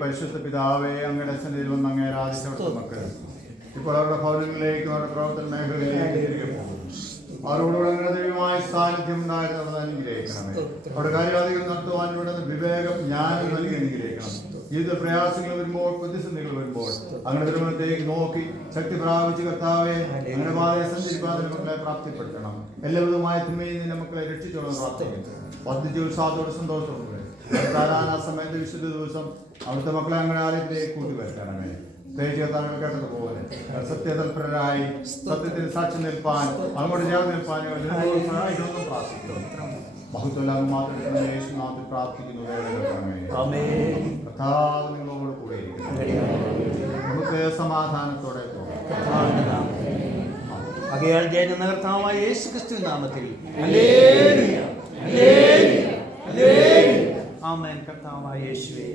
പരിശുദ്ധ പിതാവേ അങ്ങയുടെ സന്നിധിയിൽ വന്ന് അങ്ങേ രാജിച്ചവർക്ക് നമുക്ക് ഇപ്പോൾ അവരുടെ ഭവനങ്ങളിലേക്കും അവരുടെ പ്രവർത്തന മേഖലയിലേക്ക് തിരികെ പോകും അവരോടുകൂടെ അങ്ങനെ ദൈവമായ സാന്നിധ്യം ഉണ്ടായിരുന്നത് അനുഗ്രഹിക്കണമേ. അവിടെ കാര്യവാദികൾ നടത്തുവാൻ ഇവിടെ വിവേകം ജ്ഞാനം നൽകി അനുഗ്രഹിക്കണം. ജീവിത പ്രയാസങ്ങൾ വരുമ്പോൾ പ്രതിസന്ധികൾ വരുമ്പോൾ അങ്ങനെ തിരുമണത്തേക്ക് നോക്കി ശക്തി പ്രാപിച്ച് കർത്താവെ അങ്ങനെ സഞ്ചരിപ്പാതെ മക്കളെ പ്രാപ്തിപ്പെടുത്തണം. എല്ലാവിധമായ തിന്മയിൽ നിന്ന് മക്കളെ രക്ഷിച്ചോളം വർദ്ധിച്ച ഉത്സാഹത്തോടെ സന്തോഷത്തോടെ ആ സമയത്ത് വിശുദ്ധ ദിവസം അവിടുത്തെ മക്കളെ അങ്ങനെ ആലയത്തിലേക്ക് കൂട്ടിവരുത്തണമേ തേജത്താങ്ങൾ കേട്ടതുപോലെ സത്യതൽപരരായി സത്യത്തിന് സാക്ഷി നിൽപ്പാൻ അങ്ങോട്ട് ചേർന്ന് നിൽപ്പാൻ ഇതൊന്നും പ്രാർത്ഥിക്കുന്നു. ബഹുത്വലാഭം മാത്രം യേശുനാഥ് പ്രാർത്ഥിക്കുന്നു കർത്താവ്. നിങ്ങളോട് കൂടെ നമുക്ക് സമാധാനത്തോടെ അകയാൽ ജയന നഗർത്താവായ യേശു ക്രിസ്തു നാമത്തിൽ. ഹല്ലേലൂയ, ഹല്ലേലൂയ, ഹല്ലേലൂയ. ആമേൻ. കർത്താവായ യേശുവേ.